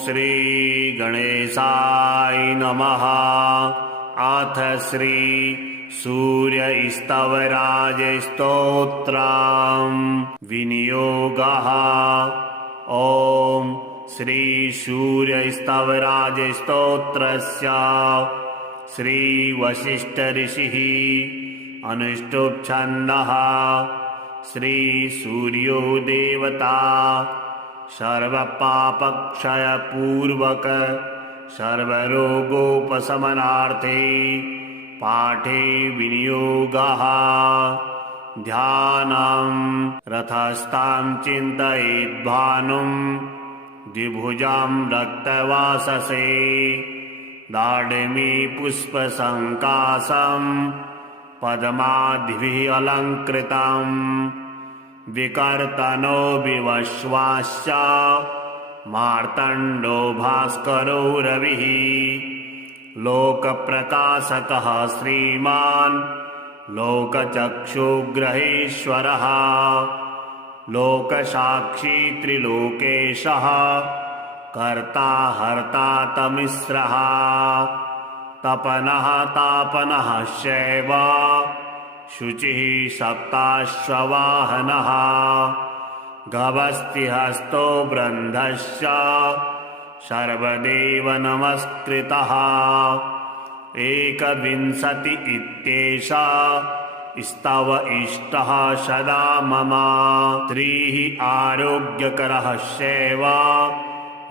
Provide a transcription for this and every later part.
श्री गणेशाय नमः। अथ श्री सूर्यस्तवराजस्तोत्रम् विनियोगः। ॐ श्री सूर्यस्तवराजस्तोत्रस्य श्री वसिष्ठ ऋषिः अनुष्टुप् छन्दः। श्री सूर्यो देवता सर्वपापक्षयपूर्वक सर्वरोगोपशमनार्थे पाठे विनियोगः। ध्यानं रथस्थां चिन्तयेद्भानुं द्विभुजां रक्तवाससे दाढ्मी पुष्पसङ्काशं पद्मादिभिः अलङ्कृतम् विकर्तनो विवश्वाश्च मार्तण्डो भास्करो रविः लोकप्रकाशकः श्रीमान् लोकचक्षुग्रहेश्वरः लोकसाक्षी त्रिलोकेशः कर्ता हर्ता तमिस्रः तपनः तापनः शैव शुचिः सप्ताश्ववाहनः गभस्तिहस्तो ब्रन्धश्च सर्वदेव नमस्कृतः। एकविंशति इत्येषा स्तव इष्टः सदा मम त्रिः आरोग्यकरः शैव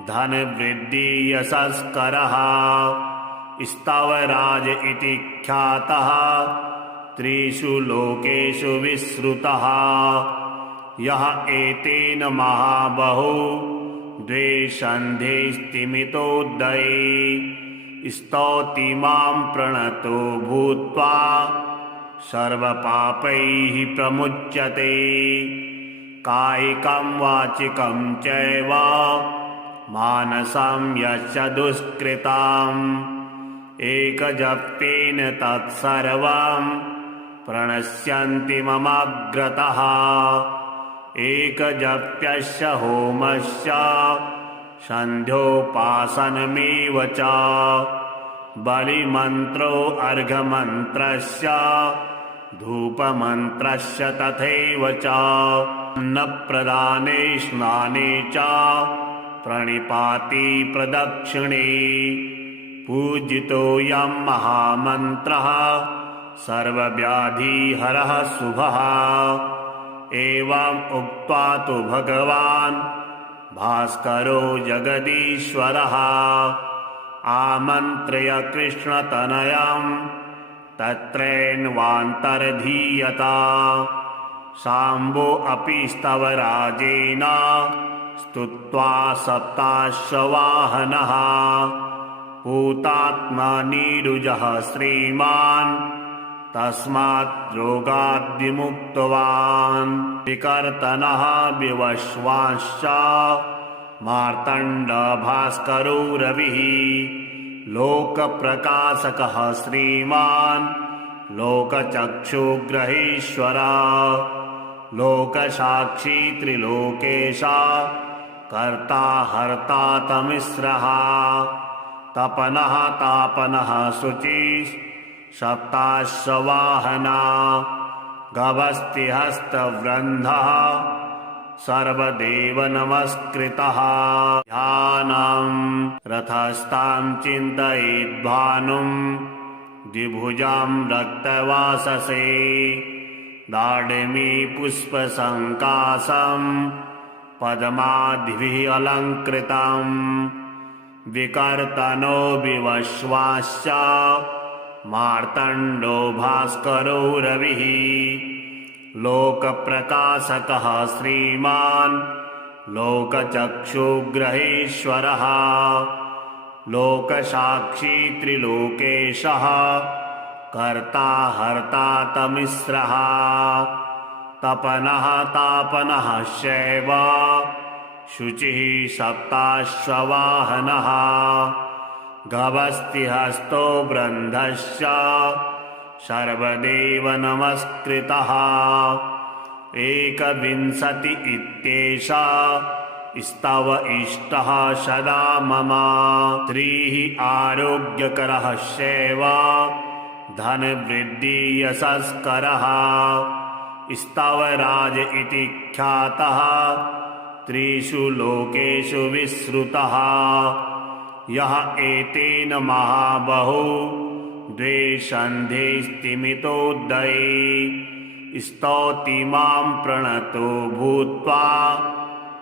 धनवृद्धि यशस्करः स्तवराज इति ख्यातः त्रिषु लोकेषु विश्रुतः यः एतेन महाबाहो द्वे सन्धे स्तिमितोदये स्तौति मां प्रणतो भूत्वा सर्वपापैः प्रमुच्यते कायिकं वाचिकं चैव मानसं यश्च दुष्कृतम् एकजप्येन तत्सर्वं प्रणश्यन्ति ममाग्रतः एकजप्यस्य होमस्य सन्ध्योपासनमेव च बलिमन्त्रो अर्घ्यमन्त्रस्य धूपमन्त्रस्य तथैव च अन्नप्रदाने स्नाने च प्रणिपाति प्रदक्षिणे पूजितोऽयं महामन्त्रः सर्वव्याधिहरः शुभः। एवम् उक्त्वा तु भगवान् भास्करो जगदीश्वरः आमन्त्र्य कृष्णतनयं तत्रैन्वान्तर्धीयत शाम्भो अपि स्तवराजेन स्तुत्वा सप्ताश्ववाहनः भूतात्मनीरुजः श्रीमान् तस्मात् रोगाद्विमुक्तवान् विकर्तनः विवश्वाश्च मार्तण्ड भास्करो रविः लोकप्रकाशकः श्रीमान् लोकचक्षुग्रहेश्वरः लोकसाक्षी त्रिलोकेशः कर्ता हर्ता तमिस्रः तपनः तापनः शुचिः सप्ताश्ववाहनः गभस्तिहस्तवृन्धः सर्वदेव नमस्कृतः। ध्यानं रथस्थां चिन्तयेद्भानुं द्विभुजां रक्तवाससे दाढ्मी पुष्पसङ्काशं पद्मादिभिः अलङ्कृतम् विकर्तनो विवश्वाश्च मार्तण्डो भास्करो रविः लोकप्रकाशकः श्रीमान् लोकचक्षुग्रहेश्वरः लोकसाक्षी त्रिलोकेशः कर्ता हर्ता तमिस्रः तपनः तापनः शैव शुचिः सप्ताश्ववाहनः गभस्तिहस्तो ब्रन्धश्च सर्वदेव नमस्कृतः एकविंशति इत्येषा स्तव इष्टः सदा मम। त्रिः आरोग्यकरः शैव धनवृद्धि यशस्करः स्तवराज इति ख्यातः त्रिषु लोकेषु विश्रुतः। यः एतेन महाबाहो द्वे स्तिमितोदये स्तौति मां प्रणतो भूत्वा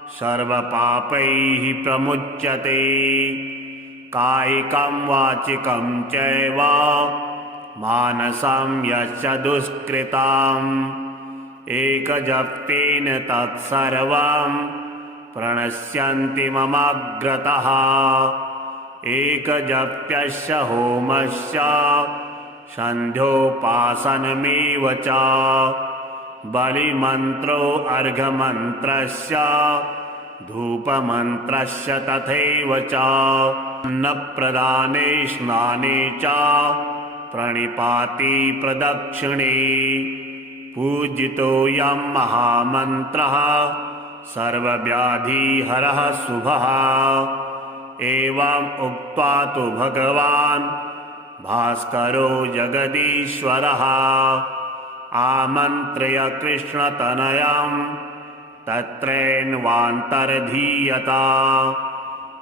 सर्वपापैः प्रमुच्यते। कायिकं वाचिकं चैव मानसं यश्च दुष्कृतम् एकजप्तेन तत्सर्वं प्रणश्यन्ति ममाग्रतः। एकजप्यस्य होमस्य सन्ध्योपासनमेव च बलिमन्त्रो अर्घ्यमन्त्रस्य धूपमन्त्रस्य तथैव च अन्नप्रदाने स्नाने च प्रणिपाति प्रदक्षिणे पूजितोऽयं महामन्त्रः सर्वव्याधिहरः शुभः। एवं उक्त्वा तु भगवान् भास्करो जगदीश्वरः आमन्त्र्य कृष्णतनयं तत्रैन्वान्तर्धीयत।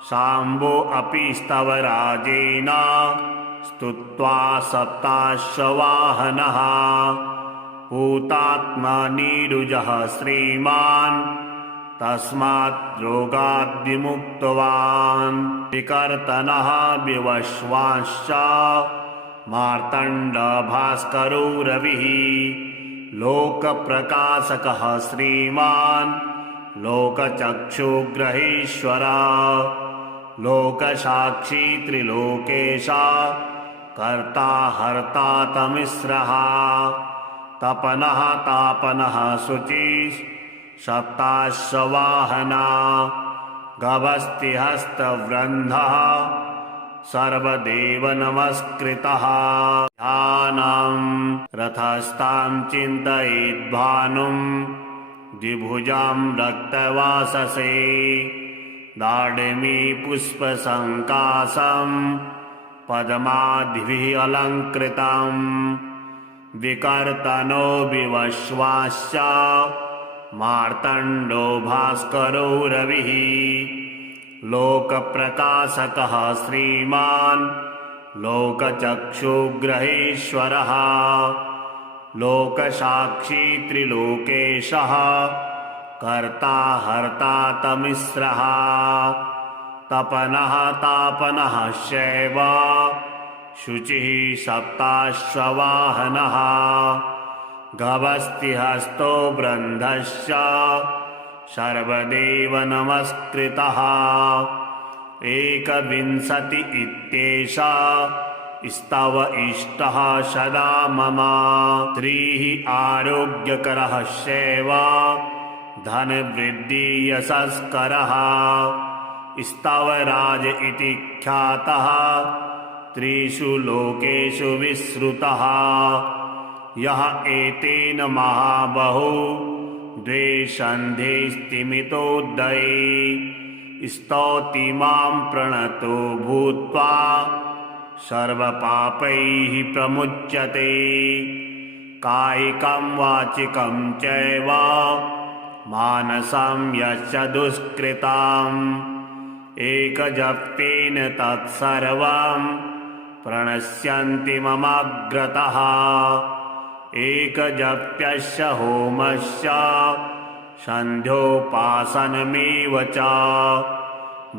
शाम्बो अपि स्तवराजेन स्तुत्वा सप्ताश्ववाहनः भूतात्मनीरुजः श्रीमान् तस्मात् रोगाद् विमुक्तवान्। विकर्तनः विवश्वांश्च मार्तण्डभास्करो रविः लोकप्रकाशकः श्रीमान् लोकचक्षुग्रहेश्वरः लोकसाक्षी त्रिलोकेशा कर्ता हर्ता तमिस्रः तपनः तापनः शुचिः सप्ताश्ववाहना गभस्तिहस्तवृन्धः सर्वदेव नमस्कृतः। ध्यानं रथस्थां चिन्तयेद्भानुं द्विभुजां रक्तवाससे दाडिमी पुष्पसङ्काशं पद्मादिभिः अलङ्कृतम् विकर्तनो विवश्वाश्च मार्तण्डो भास्करो रविः लोकप्रकाशकः श्रीमान् लोकचक्षुग्रहेश्वरः लोकसाक्षी त्रिलोकेशः कर्ता हर्ता तमिस्रः तपनः तापनः शैव शुचिः सप्ताश्ववाहनः गभस्तिहस्तो वृन्धश्च सर्वदेव नमस्कृतः। एकविंशति इत्येषा स्तव इष्टः सदा मम। त्रिः आरोग्यकरः शैव धनवृद्धि यशस्करः स्तवराज इति ख्यातः त्रिषु लोकेषु विश्रुतः। यः एतेन महाबाहो द्वे स्तिमितोदये स्तौति मां प्रणतो भूत्वा सर्वपापैः प्रमुच्यते। कायिकं वाचिकं चैव मानसं यश्च दुष्कृतम् एकजप्तेन तत्सर्वं प्रणश्यन्ति ममाग्रतः। एकजप्यस्य होमस्य सन्ध्योपासनमेव च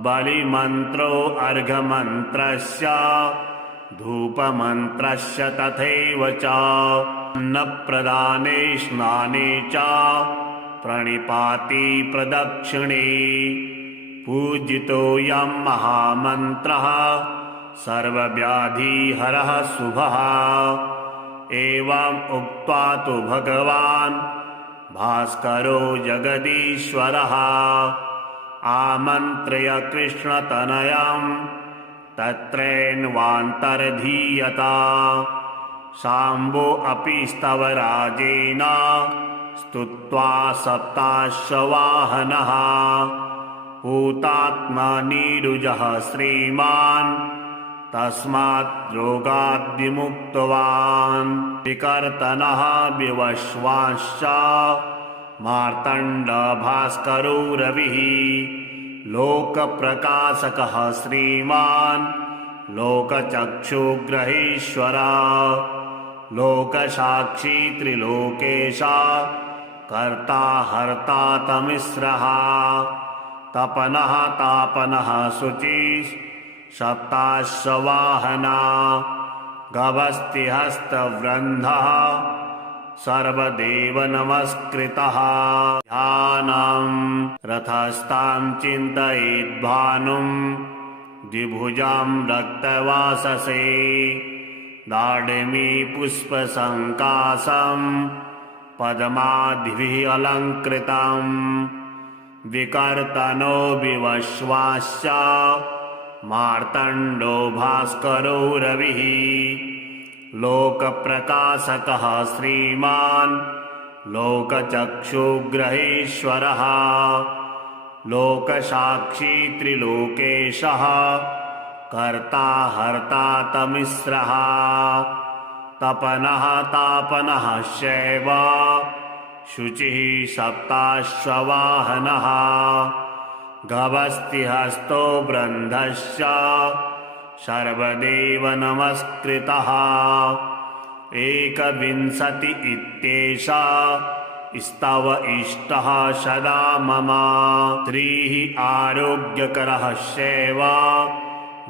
बलिमन्त्रो अर्घ्यमन्त्रस्य धूपमन्त्रस्य तथैव च अन्नप्रदाने स्नाने च प्रणिपाति प्रदक्षिणे पूजितोऽयं महामन्त्रः सर्वव्याधिहरः शुभः। एवं उक्त्वा तु भगवान् भास्करो जगदीश्वरः आमन्त्र्य कृष्णतनयं तत्रैन्वान्तर्धीयत। शाम्बो अपि स्तवराजेन स्तुत्वा सप्ताश्ववाहनः भूतात्मनीरुजः श्रीमान् तस्मात् रोगाद् विमुक्तवान् विकर्तनः विवस्वांश्च मार्तण्ड भास्करो रविः लोकप्रकाशकः श्रीमान् लोकचक्षुग्रहेश्वरः लोकसाक्षी त्रिलोकेशा कर्ता हर्ता तमिस्रः तपनः तापनः शुचिः सप्ताश्ववाहना गभस्तिहस्तवृन्धः सर्वदेव नमस्कृतः ध्यानं रथस्थां चिन्तयेद्भानुं द्विभुजां रक्तवाससे दाडिमी पुष्पसङ्काशं पद्मादिभिः अलङ्कृतं विकर्तनो विवस्वांश्च मार्तण्डो भास्करो रविः लोकप्रकाशकः श्रीमान् लोकचक्षुग्रहेश्वरः लोकसाक्षी त्रिलोकेशः कर्ता हर्ता तमिस्रः तपनः तापनः शैव शुचिः सप्ताश्ववाहनः गभस्तिहस्तो वृन्धश्च सर्वदेव नमस्कृतः एकविंशति इत्येषा स्तव इष्टः सदा मम स्त्रीः आरोग्यकरः शैव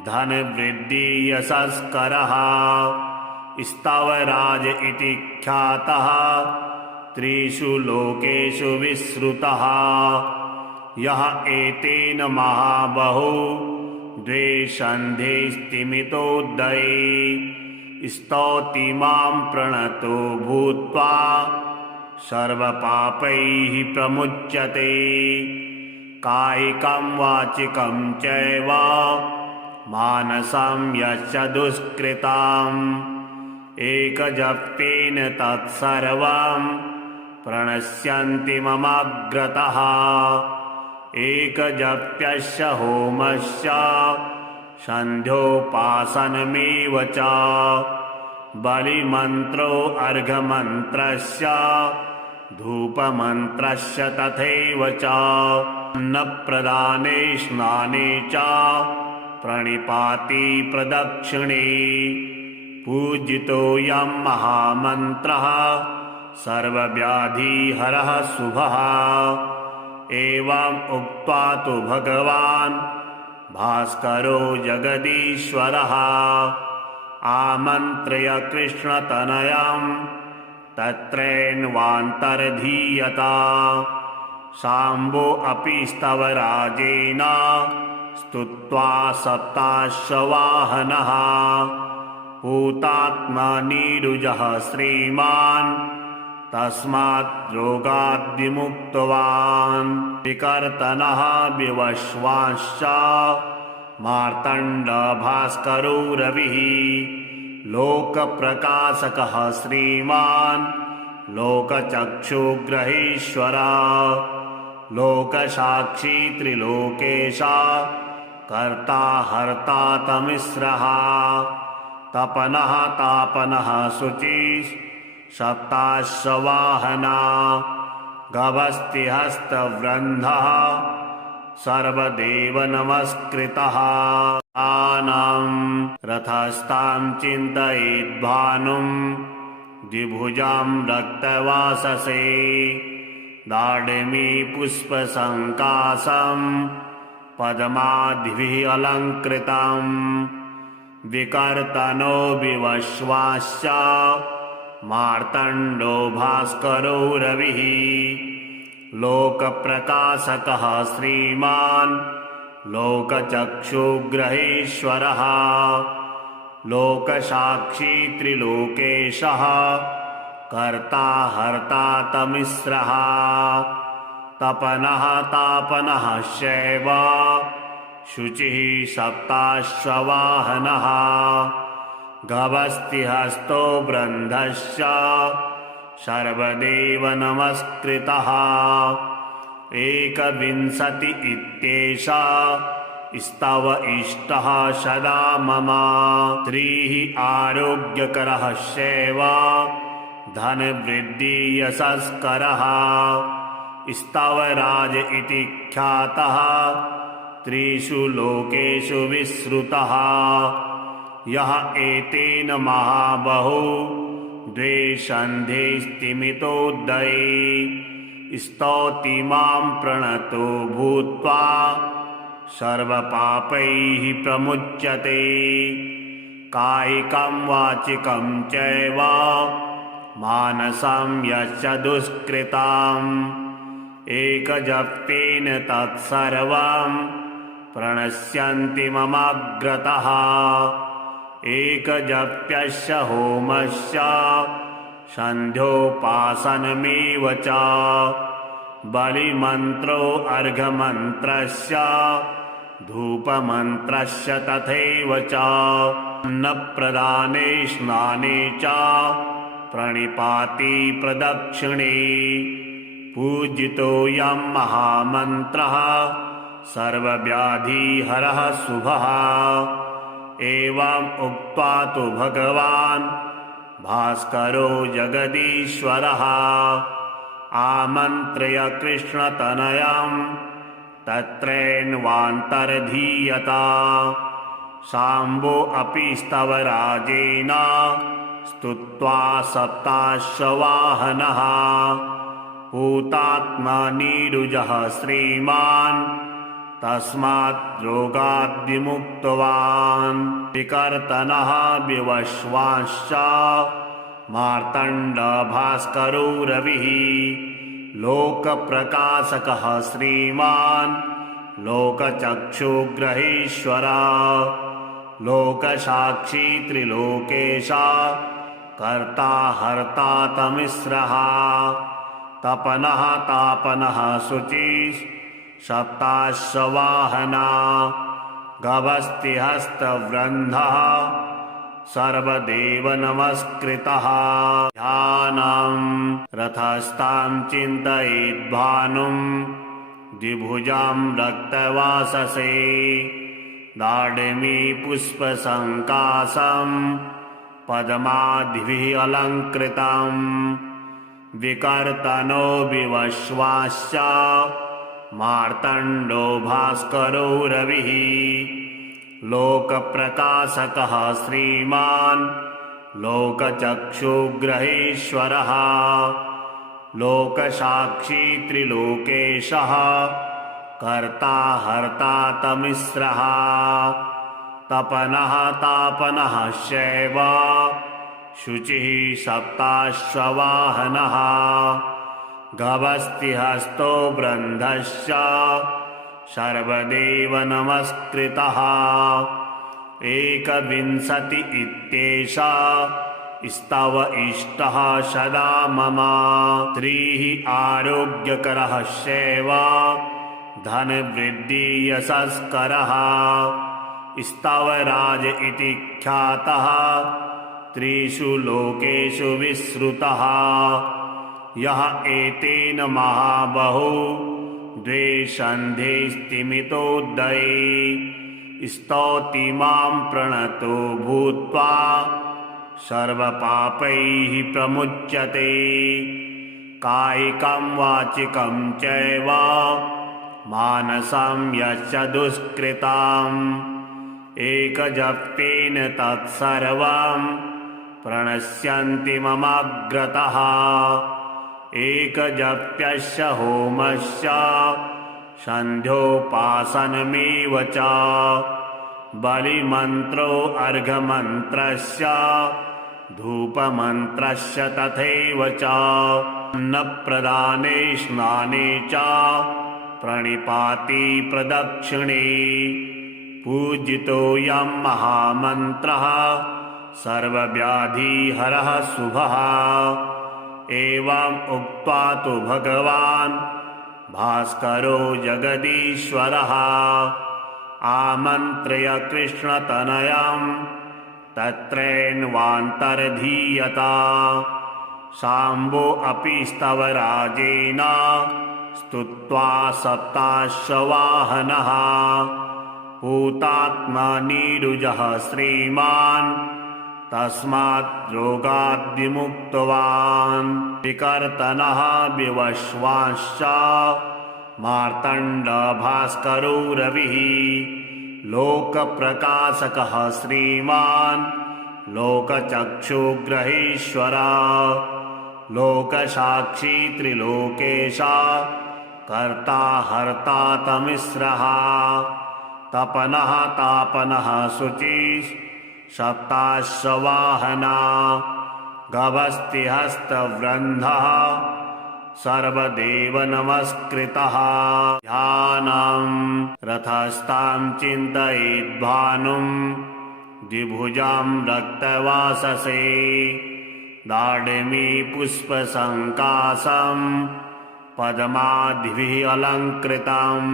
धनवृद्धि यशस्करः स्तवराज इति ख्यातः त्रिषु लोकेषु विश्रुतः यः एतेन महाबाहो द्वे सन्धे स्तिमितोदये स्तौति मां प्रणतो भूत्वा सर्वपापैः प्रमुच्यते कायिकं वाचिकं चैव मानसं यश्च दुष्कृतम् एकजप्तेन तत्सर्वं प्रणश्यन्ति ममाग्रतः एकजप्यस्य होमस्य सन्ध्योपासनमेव च बलिमन्त्रो अर्घ्यमन्त्रस्य धूपमन्त्रस्य तथैव च अन्नप्रदाने स्नाने च प्रणिपाति प्रदक्षिणे पूजितोऽयं महामन्त्रः सर्वव्याधिहरः शुभः एवं उक्त्वा तु भगवान् भास्करो जगदीश्वरः आमन्त्र्य कृष्णतनयं तत्रैन्वान्तर्धीयत शाम्बो अपि स्तवराजेन स्तुत्वा सप्ताश्ववाहनः भूतात्मनीरुजः श्रीमान् तस्मात् रोगाद् विमुक्तवान् विकर्तनः विवस्वांश्च मार्तण्ड भास्करो रविः लोकप्रकाशकः श्रीमान् लोकचक्षुग्रहेश्वरः लोकसाक्षी त्रिलोकेशा कर्ता हर्ता तमिस्रः तपनः तापनः शुचिः सप्ताश्ववाहना गभस्तिहस्तवृन्धः सर्वदेव नमस्कृतः आनं रथस्थां चिन्तयेद्भानुं द्विभुजां रक्तवाससे दाडिमी पुष्पसङ्काशं पद्मादिभिः अलङ्कृतं विकर्तनो विवस्वांश्च मार्तण्डो भास्करो रविः लोकप्रकाशकः श्रीमान् लोकचक्षुग्रहेश्वरः लोकसाक्षी त्रिलोकेशः कर्ता हर्ता तमिस्रः तपनः तापनः शैव शुचिः सप्ताश्ववाहनः गभस्तिहस्तो वृन्धश्च सर्वदेव नमस्कृतः एकविंशति इत्येषा स्तव इष्टः सदा मम। त्रिः आरोग्यकरः शैव धनवृद्धि यशस्करः स्तवराज इति ख्यातः त्रिषु लोकेषु विश्रुतः। यः एतेन महाबाहो द्वे सन्धे स्तिमितोदये स्तौति मां प्रणतो भूत्वा सर्वपापैः प्रमुच्यते। कायिकं वाचिकं चैव मानसं यश्च दुष्कृतम् एकजप्येन तत्सर्वं प्रणश्यन्ति ममाग्रतः। एकजप्यस्य होमस्य सन्ध्योपासनमेव च बलिमन्त्रो अर्घ्यमन्त्रस्य धूपमन्त्रस्य तथैव च अन्नप्रदाने स्नाने च प्रणिपाति प्रदक्षिणे पूजितोऽयं महामन्त्रः सर्वव्याधिहरः शुभः। एवम् उक्त्वा तु भगवान् भास्करो जगदीश्वरः आमन्त्र्य कृष्णतनयं तत्रैन्वान्तर्धीयत। शाम्बो अपि स्तवराजेन स्तुत्वा सप्ताश्ववाहनः भूतात्मनीरुजः श्रीमान् तस्मात् रोगाद् विमुक्तवान्। विकर्तनः विवश्वांश्च मार्तण्डभास्करो रविः लोकप्रकाशकः श्रीमान् लोकचक्षुग्रहेश्वरः लोकसाक्षी त्रिलोकेशा कर्ता हर्ता तमिस्रः तपनः तापनः शुचिः सप्ताश्ववाहना गभस्तिहस्तवृन्धः सर्वदेव नमस्कृतः। ध्यानं रथस्थां चिन्तयेद्भानुं द्विभुजां रक्तवाससे दाडिमी पुष्पसङ्काशं पद्मादिभिः अलङ्कृतम् विकर्तनो विवश्वाश्च मार्तण्डो भास्करो रविः लोकप्रकाशकः श्रीमान् लोकचक्षुग्रहेश्वरः लोकसाक्षी त्रिलोकेशः कर्ता हर्ता तमिस्रः तपनः तापनः शैव शुचिः सप्ताश्ववाहनः गभस्तिहस्तो वृन्धश्च सर्वदेव नमस्कृतः। एकविंशति इत्येषा स्तव इष्टः सदा मम। त्रिः आरोग्यकरः शैव धनवृद्धि यशस्करः स्तवराज इति ख्यातः त्रिषु लोकेषु विश्रुतः। यः एतेन महाबाहो द्वे सन्धे स्तिमितोदये स्तौति मां प्रणतो भूत्वा सर्वपापैः प्रमुच्यते। कायिकं वाचिकं चैव मानसं यश्च दुष्कृतम् एकजप्येन तत्सर्वं प्रणश्यन्ति ममाग्रतः। एकजप्यस्य होमस्य सन्ध्योपासनमेव च बलिमन्त्रो अर्घ्यमन्त्रस्य धूपमन्त्रस्य तथैव च अन्नप्रदाने स्नाने च प्रणिपाति प्रदक्षिणे पूजितोऽयं महामन्त्रः सर्वव्याधिहरः शुभः। एवम् उक्त्वा तु भगवान् भास्करो जगदीश्वरः आमन्त्र्य कृष्णतनयं तत्रैन्वान्तर्धीयत। शाम्बो अपि स्तवराजेन स्तुत्वा सप्ताश्ववाहनः भूतात्मनीरुजः श्रीमान् तस्मात् रोगाद् विमुक्तवान् विकर्तनः विवश्वाश्च मार्तण्डभास्करो रविः लोकप्रकाशकः श्रीमान् लोकचक्षुग्रहेश्वरः लोकसाक्षी त्रिलोकेशा कर्ता हर्ता तमिस्रः तपनः तापनः शुचिः सप्ताश्ववाहना गभस्तिहस्तवृन्धः सर्वदेव नमस्कृतः ध्यानं रथस्थां चिन्तयेद्भानुं द्विभुजां रक्तवाससे दाडिमी पुष्पसङ्काशं पद्मादिभिः अलङ्कृतम्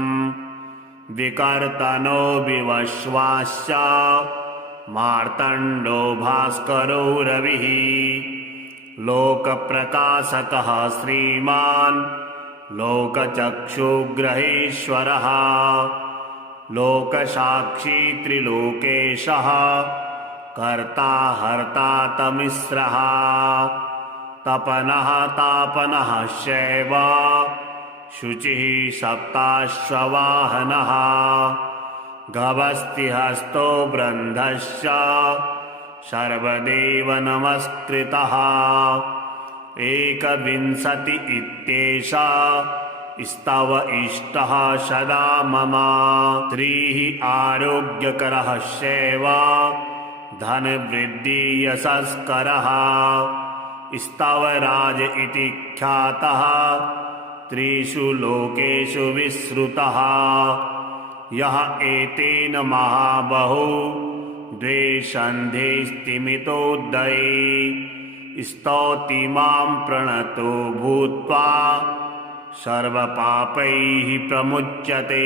विकर्तनो विवश्वाश्च मार्तण्डो भास्करो रविः लोकप्रकाशकः श्रीमान् लोकचक्षुग्रहेश्वरः लोकसाक्षी त्रिलोकेशः कर्ता हर्ता तमिस्रः तपनः तापनः शैव शुचिः सप्ताश्ववाहनः गभस्तिहस्तो वृन्धश्च सर्वदेव नमस्कृतः एकविंशति इत्येषा स्तव इष्टः सदा मम त्रिः आरोग्यकरः शैव धनवृद्धि यशस्करः स्तवराज इति ख्यातः त्रिषु लोकेषु विश्रुतः यः एतेन महाबाहो द्वे सन्धे स्तिमितोदये स्तौति मां प्रणतो भूत्वा सर्वपापैः प्रमुच्यते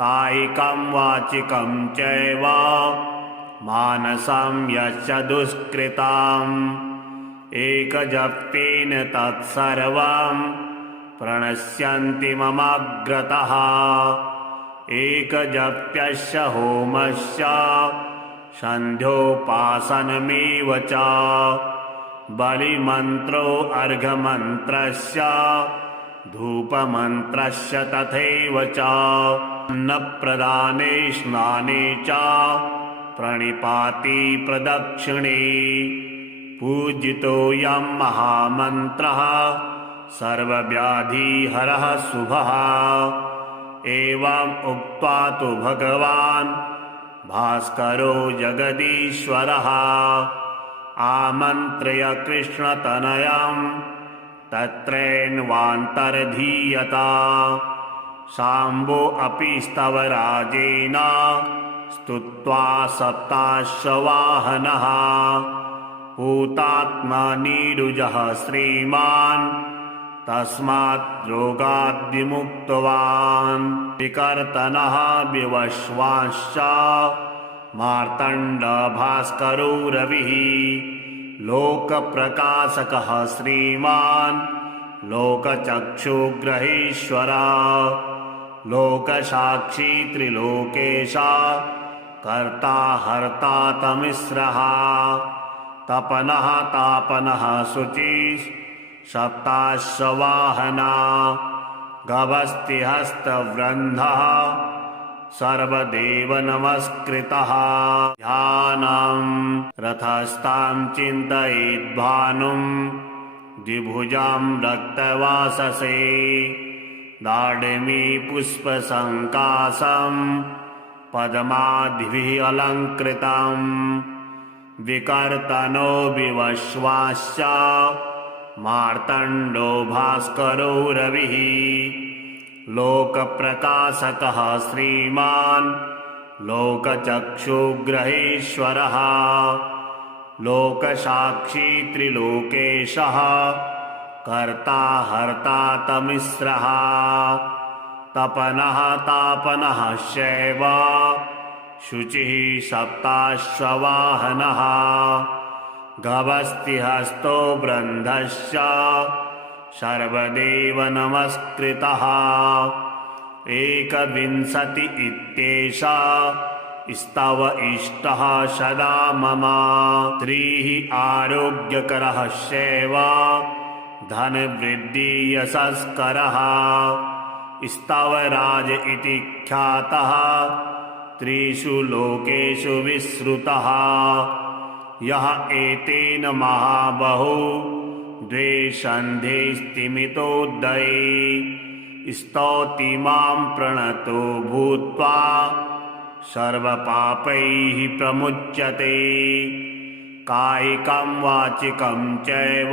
कायिकं वाचिकं चैव मानसं यश्च दुष्कृतम् एकजप्तेन तत्सर्वं प्रणश्यन्ति ममाग्रतः एकजप्यस्य होमस्य सन्ध्योपासनमेव च बलिमन्त्रो अर्घ्यमन्त्रस्य धूपमन्त्रस्य तथैव च अन्नप्रदाने स्नाने च प्रणिपाति प्रदक्षिणे पूजितोऽयं महामन्त्रः सर्वव्याधिहरः शुभः एवम् उक्त्वा तु भगवान् भास्करो जगदीश्वरः आमन्त्र्य कृष्णतनयं तत्रैन्वान्तर्धीयत शाम्बो अपि स्तवराजेन स्तुत्वा सप्ताश्ववाहनः भूतात्मनीरुजः श्रीमान् तस्मात् रोगाद् विमुक्तवान् विकर्तनः विवश्वाश्च मार्तण्डभास्करो रविः लोकप्रकाशकः श्रीमान् लोकचक्षुग्रहेश्वरः लोकसाक्षी त्रिलोकेशा कर्ता हर्ता तमिस्रः तपनः तापनः शुचिः सप्ताश्ववाहना गभस्तिहस्तवृन्धः सर्वदेव नमस्कृतः ध्यानं रथस्थां चिन्तयेद्भानुं द्विभुजां रक्तवाससे दाडिमी पुष्पसङ्काशं पद्मादिभिः अलङ्कृतम् विकर्तनो विवश्वाश्च मार्तण्डो भास्करो रविः लोकप्रकाशकः श्रीमान् लोकचक्षुग्रहेश्वरः लोकसाक्षी त्रिलोकेशः कर्ता हर्ता तमिस्रः तपनः तापनः शैव शुचिः सप्ताश्ववाहनः गभस्तिहस्तो वृन्धश्च सर्वदेव नमस्कृतः। एकविंशति इत्येषा स्तव इष्टः सदा मम। त्रिः आरोग्यकरः शैव धनवृद्धि यशस्करः। स्तवराज इति ख्यातः त्रिषु लोकेषु विश्रुतः। यः एतेन महाबाहो द्वे सन्धे स्तिमितोदये स्तौति मां प्रणतो भूत्वा सर्वपापैः प्रमुच्यते। कायिकं वाचिकं चैव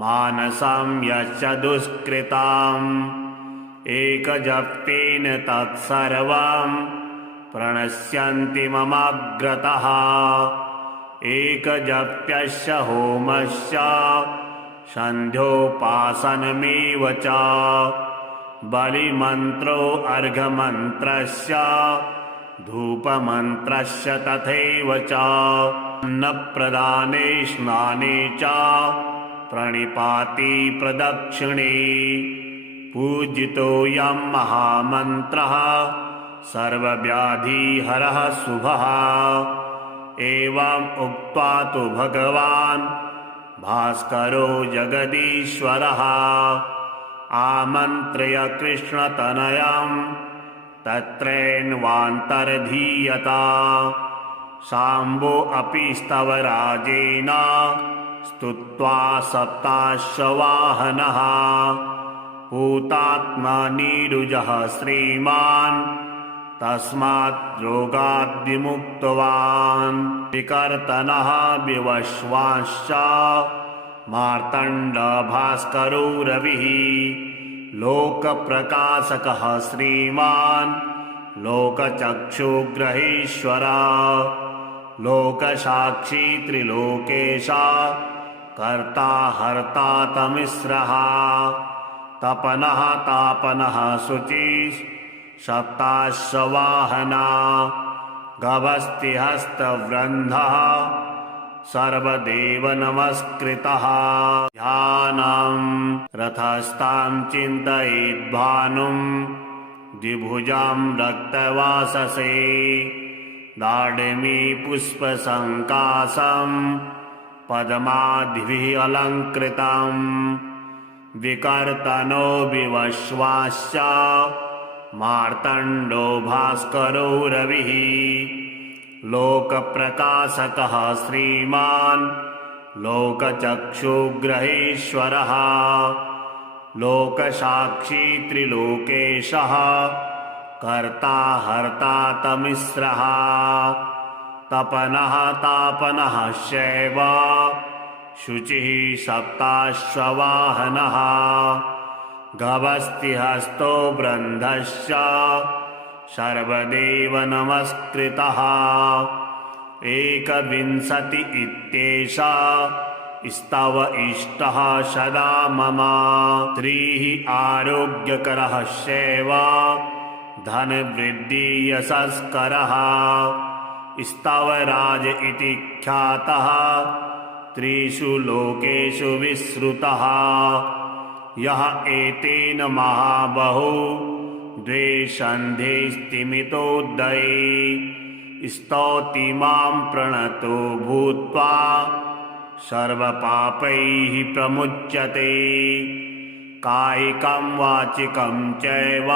मानसं यश्च दुष्कृतम् एकजप्तेन तत्सर्वं प्रणश्यन्ति ममाग्रतः। एकजप्यस्य होमस्य सन्ध्योपासनमेव च बलिमन्त्रो अर्घ्यमन्त्रस्य धूपमन्त्रस्य तथैव च अन्नप्रदाने स्नाने च प्रणिपाति प्रदक्षिणे पूजितोऽयं महामन्त्रः सर्वव्याधिहरः शुभः। एवम् उक्त्वा तु भगवान् भास्करो जगदीश्वरः आमन्त्र्य कृष्णतनयं तत्रैन्वान्तर्धीयत। शाम्बो अपि स्तवराजेन स्तुत्वा सप्ताश्ववाहनः भूतात्मनीरुजः श्रीमान् तस्मात् रोगाद् विमुक्तवान्। विकर्तनः विवश्वाश्च मार्तण्डभास्करो रविः लोकप्रकाशकः श्रीमान् लोकचक्षुग्रहेश्वरः लोकसाक्षी त्रिलोकेशा कर्ता हर्ता तमिस्रः तपनः तापनः शुचिः सप्ताश्ववाहना गभस्तिहस्तवृन्धः सर्वदेव नमस्कृतः। ध्यानं रथस्थां चिन्तयेद्भानुं द्विभुजां रक्तवाससे दाडिमी पुष्पसङ्काशं पद्मादिभिः अलङ्कृतम् विकर्तनो विवश्वाश्च मार्तण्डो भास्करो रविः लोकप्रकाशकः श्रीमान् लोकचक्षुग्रहेश्वरः लोकसाक्षी त्रिलोकेशः कर्ता हर्ता तमिस्रः तपनः तापनः शैव शुचिः सप्ताश्ववाहनः गभस्तिहस्तो वृन्धश्च सर्वदेव नमस्कृतः। एकविंशति इत्येषा स्तव इष्टः सदा मम। त्रिः आरोग्यकरः शैव धनवृद्धि यशस्करः स्तवराज इति ख्यातः त्रिषु लोकेषु विश्रुतः। यः एतेन महाबाहो द्वे सन्धे स्तिमितोदये स्तौति मां प्रणतो भूत्वा सर्वपापैः प्रमुच्यते। कायिकं वाचिकं चैव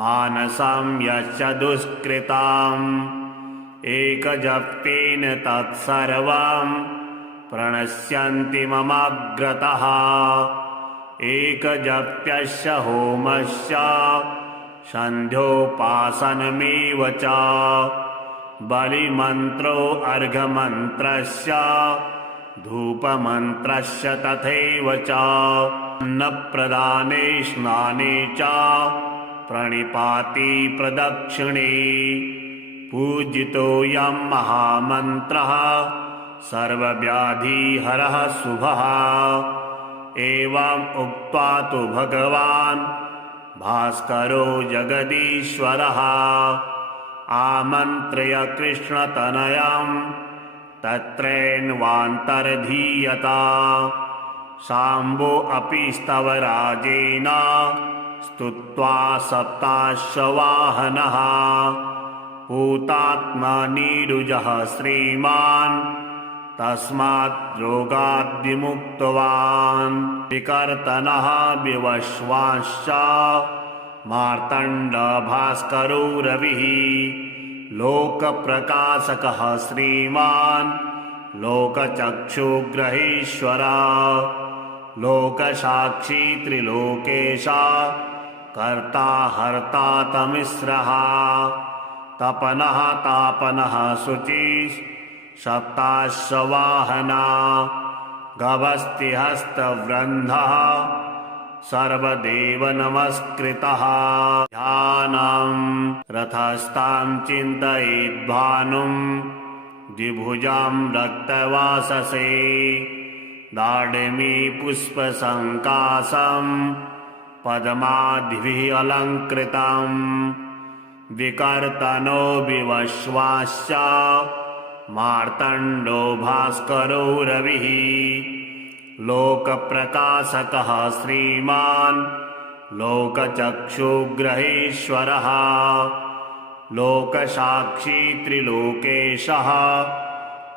मानसं यश्च दुष्कृतम् एकजप्तेन तत्सर्वं प्रणश्यन्ति ममाग्रतः। एकजप्यस्य होमस्य सन्ध्योपासनमेव च बलिमन्त्रो अर्घ्यमन्त्रस्य धूपमन्त्रस्य तथैव च अन्नप्रदाने स्नाने च प्रणिपाति प्रदक्षिणे पूजितोऽयं महामन्त्रः सर्वव्याधिहरः शुभः। एवम् उक्त्वा तु भगवान् भास्करो जगदीश्वरः आमन्त्र्य कृष्णतनयं तत्रैन्वान्तर्धीयत। शाम्बो अपि स्तवराजेन स्तुत्वा सप्ताश्ववाहनः भूतात्मनीरुजः श्रीमान् तस्मात् रोगाद् विमुक्तवान् विकर्तनः विवश्वाश्च मार्तण्डभास्करो रविः लोकप्रकाशकः श्रीमान् लोकचक्षुग्रहेश्वरः लोकसाक्षी त्रिलोकेशा कर्ता हर्ता तमिस्रः तपनः तापनः शुचिः सप्ताश्ववाहना गभस्तिहस्तवृन्धः सर्वदेव नमस्कृतः ध्यानं रथस्थां चिन्तयेद्भानुं द्विभुजां रक्तवाससे दाडिमी पुष्पसङ्काशं पद्मादिभिः अलङ्कृतं विकर्तनो विवश्वाश्च मार्तण्डो भास्करो रविः लोकप्रकाशकः श्रीमान् लोकचक्षुग्रहेश्वरः लोकसाक्षी त्रिलोकेशः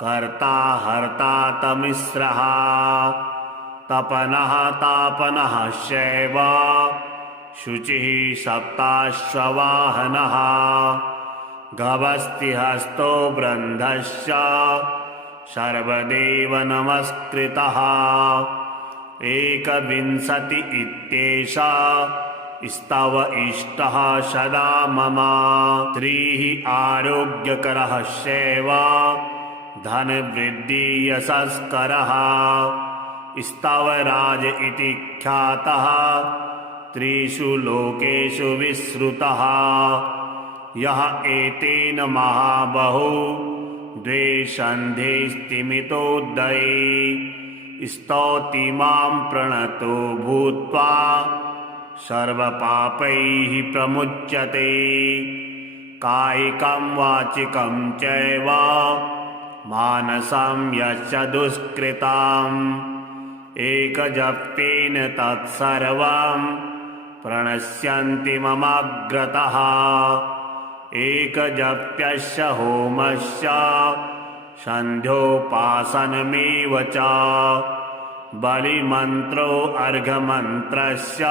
कर्ता हर्ता तमिस्रः तपनः तापनः शैव शुचिः सप्ताश्ववाहनः गभस्तिहस्तो वृन्धश्च सर्वदेव नमस्कृतः एकविंशति इत्येषा स्तव इष्टः सदा मम त्रिः आरोग्यकरः शैव धनवृद्धि यशस्करः स्तवराज इति ख्यातः त्रिषु लोकेषु विश्रुतः यः एतेन महाबाहो द्वे सन्धे स्तिमितोदये स्तौति मां प्रणतो भूत्वा सर्वपापैः प्रमुच्यते कायिकं वाचिकं चैव मानसं यश्च दुष्कृतम् एकजप्येन तत्सर्वं प्रणश्यन्ति ममाग्रतः एकजप्यस्य होमस्य सन्ध्योपासनमेव च बलिमन्त्रो अर्घ्यमन्त्रस्य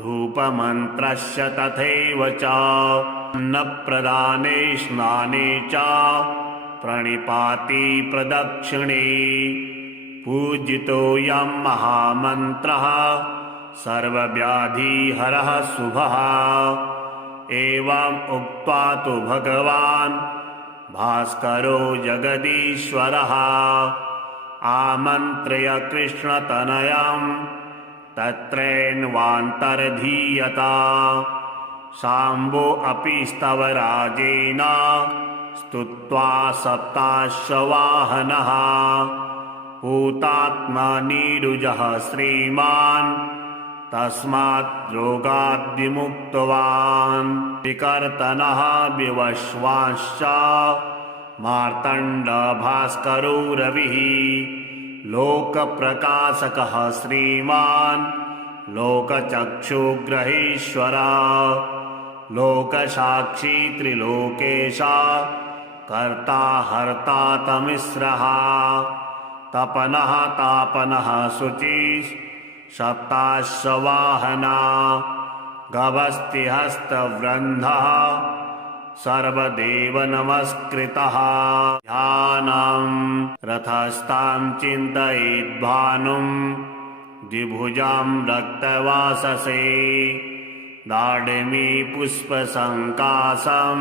धूपमन्त्रस्य तथैव च अन्नप्रदाने स्नाने च प्रणिपाति प्रदक्षिणे पूजितोऽयं महामन्त्रः सर्वव्याधिहरः शुभः एवं उक्त्वा तु भगवान् भास्करो जगदीश्वरः आमन्त्र्य कृष्णतनयं तत्रैन्वान्तर्धीयत शाम्बो अपि स्तवराजेन स्तुत्वा सप्ताश्ववाहनः भूतात्मनीरुजः श्रीमान् तस्मात् रोगाद् विमुक्तवान् विकर्तनः विवश्वाश्च मार्तण्डभास्करो रविः लोकप्रकाशकः श्रीमान् लोकचक्षुग्रहेश्वरः लोकसाक्षी त्रिलोकेशा कर्ता हर्ता तमिस्रः तपनः तापनः शुचिः सप्ताश्ववाहना गभस्तिहस्तवृन्धः सर्वदेव नमस्कृतः ध्यानं रथस्थां चिन्तयेद्भानुं द्विभुजां रक्तवाससे दाडिमी पुष्पसङ्काशं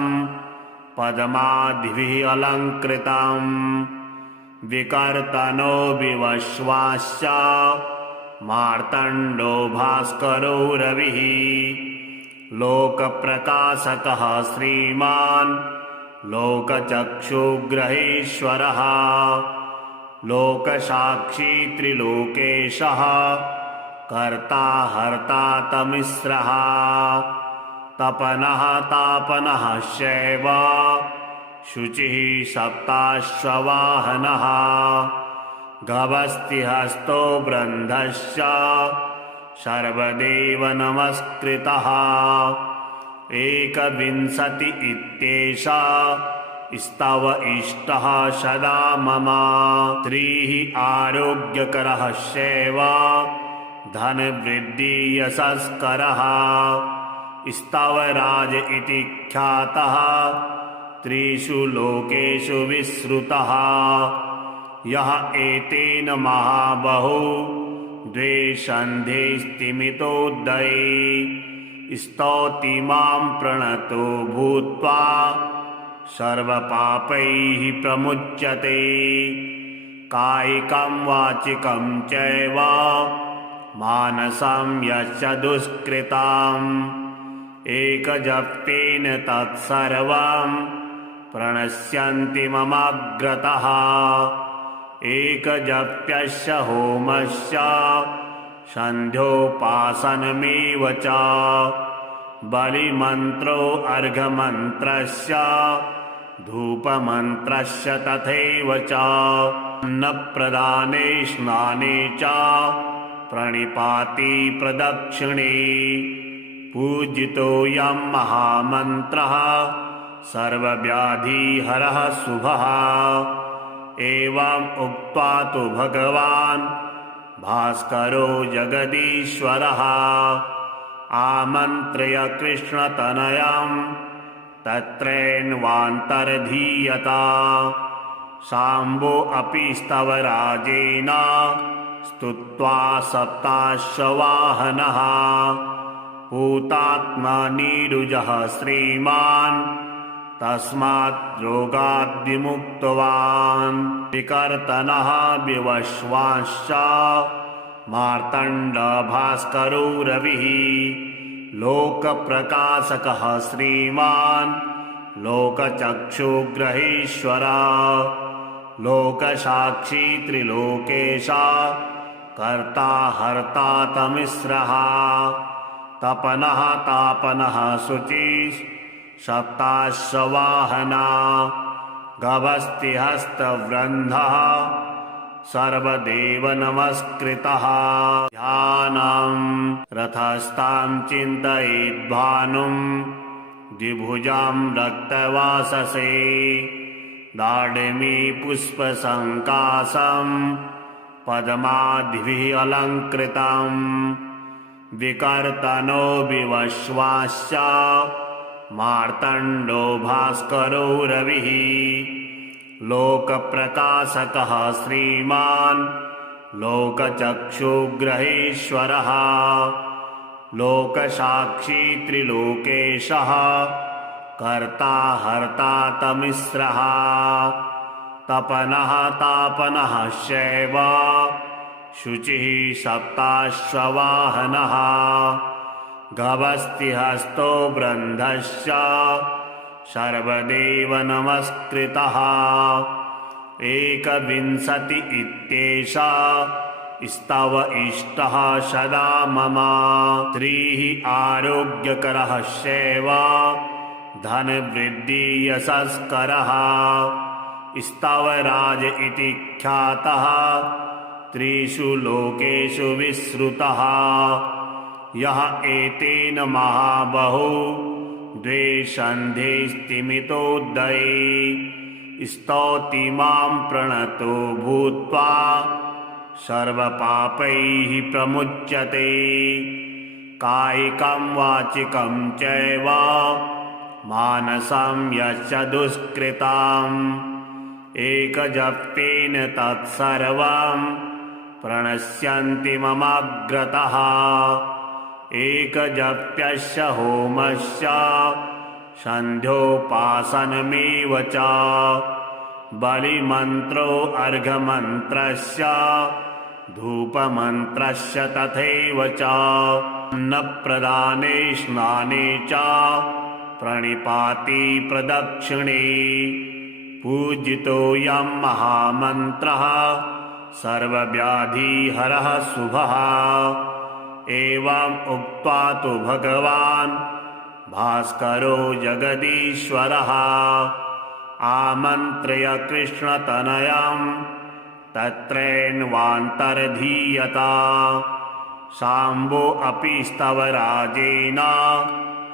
पद्मादिभिः अलङ्कृतं विकर्तनो विवश्वाश्च मार्तण्डो भास्करो रविः लोकप्रकाशकः श्रीमान् लोकचक्षुग्रहेश्वरः लोकसाक्षी त्रिलोकेशः कर्ता हर्ता तमिस्रः तपनः तापनः शैव शुचिः सप्ताश्ववाहनः गभस्तिहस्तो वृन्धश्च सर्वदेव नमस्कृतः। एकविंशति इत्येषा स्तव इष्टः सदा मम। त्रिः आरोग्यकरः शैव धनवृद्धि यशस्करः। स्तवराज इति ख्यातः त्रिषु लोकेषु विश्रुतः। यः एतेन महाबाहो द्वे सन्धे स्तिमितोदये स्तौति मां प्रणतो भूत्वा सर्वपापैः प्रमुच्यते। कायिकं वाचिकं चैव मानसं यश्च दुष्कृतम् एकजप्तेन तत्सर्वं प्रणश्यन्ति ममाग्रतः। एकजप्यस्य होमस्य सन्ध्योपासनमेव च बलिमन्त्रो अर्घ्यमन्त्रस्य धूपमन्त्रस्य तथैव च अन्नप्रदाने स्नाने च प्रणिपाति प्रदक्षिणे पूजितोऽयं महामन्त्रः सर्वव्याधिहरः शुभः। एवं उक्त्वा तु भगवान् भास्करो जगदीश्वरः आमन्त्र्य कृष्णतनयं तत्रैन्वान्तर्धीयत। शाम्बो अपि स्तवराजेन स्तुत्वा सप्ताश्ववाहनः भूतात्मनीरुजः श्रीमान् तस्मात् रोगाद् विमुक्तवान्। विकर्तनः विवश्वांश्च मार्तण्डभास्करो रविः लोकप्रकाशकः श्रीमान् लोकचक्षुग्रहेश्वरः लोकसाक्षी त्रिलोकेशा कर्ता हर्ता तमिस्रः तपनः तापनः शुचिः सप्ताश्ववाहना गभस्तिहस्तवृन्धः सर्वदेव नमस्कृतः। ध्यानं रथस्थां चिन्तयेद्भानुं द्विभुजां रक्तवाससे दाढ्मी पुष्पसङ्काशं पद्मादिभिः अलङ्कृतम् विकर्तनो विवश्वाश्च मार्तण्डो भास्करो रविः लोकप्रकाशकः श्रीमान् लोकचक्षुग्रहेश्वरः लोकसाक्षी त्रिलोकेशः कर्ता हर्ता तमिस्रः तपनः तापनः शैव शुचिः सप्ताश्ववाहनः गभस्तिहस्तो वृन्धश्च सर्वदेव नमस्कृतः। एकविंशति इत्येषा स्तव इष्टः सदा मम। त्रिः आरोग्यकरः शैव धनवृद्धि यशस्करः स्तवराज इति ख्यातः त्रिषु लोकेषु विश्रुतः। यः एतेन महाबाहो द्वे सन्धे स्तिमितोदये स्तौति मां प्रणतो भूत्वा सर्वपापैः प्रमुच्यते। कायिकं वाचिकं चैव मानसं यश्च दुष्कृतम् एकजप्तेन तत्सर्वं प्रणश्यन्ति ममाग्रतः। एकजप्यस्य होमस्य सन्ध्योपासनमेव च बलिमन्त्रो अर्घ्यमन्त्रस्य धूपमन्त्रस्य तथैव च अन्नप्रदाने स्नाने च प्रणिपाति प्रदक्षिणे पूजितोऽयं महामन्त्रः सर्वव्याधिहरः शुभः। एवं उक्त्वा तु भगवान् भास्करो जगदीश्वरः आमन्त्र्य कृष्णतनयं तत्रैन्वान्तर्धीयता शाम्बो अपि स्तवराजेन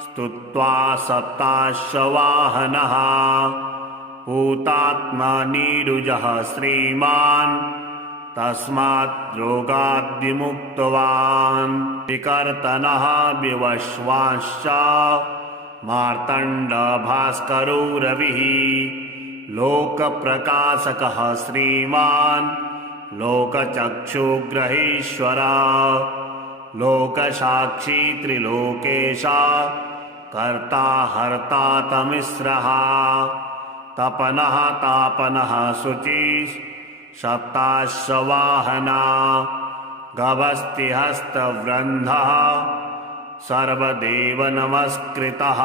स्तुत्वा सप्ताश्ववाहनः भूतात्मनीरुजः श्रीमान् तस्मात् रोगाद्विमुक्तवान् विकर्तनः विवश्वांश्च मार्तण्डभास्करो रविः लोकप्रकाशकः श्रीमान् लोकचक्षुग्रहेश्वरः लोकसाक्षी त्रिलोकेशा कर्ता हर्ता तमिस्रः तपनः तापनः शुचिः सप्ताश्ववाहना गभस्तिहस्तवृन्धः सर्वदेव नमस्कृतः।